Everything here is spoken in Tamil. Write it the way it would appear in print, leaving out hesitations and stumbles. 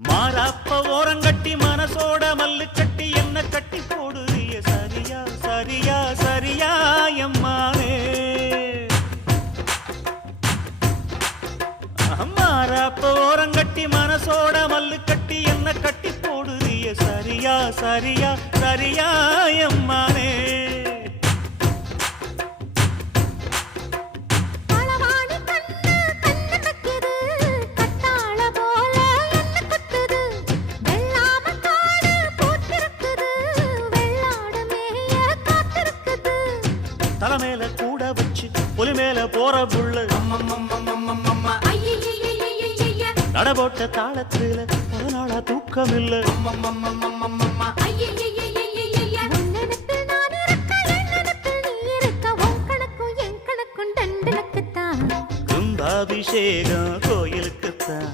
மாறாப்ப ஓரங்கட்டி மனசோட மல்லு கட்டி என்ன கட்டி போடுறிய சரியா சரியா சரியா எம்மானே மாறாப்ப ஓரங்கட்டி மனசோட மல்லு கட்டி என்ன கட்டி போடுறிய சரியா சரியா சரியா எம்மானே தலைமையில கூட வச்சு புலி மேல போற புள்ள நடபோட்ட தாளத்துல பல நாளா தூக்கம் இல்ல கும்பாபிஷேகம் கோயிலுக்குத்தான்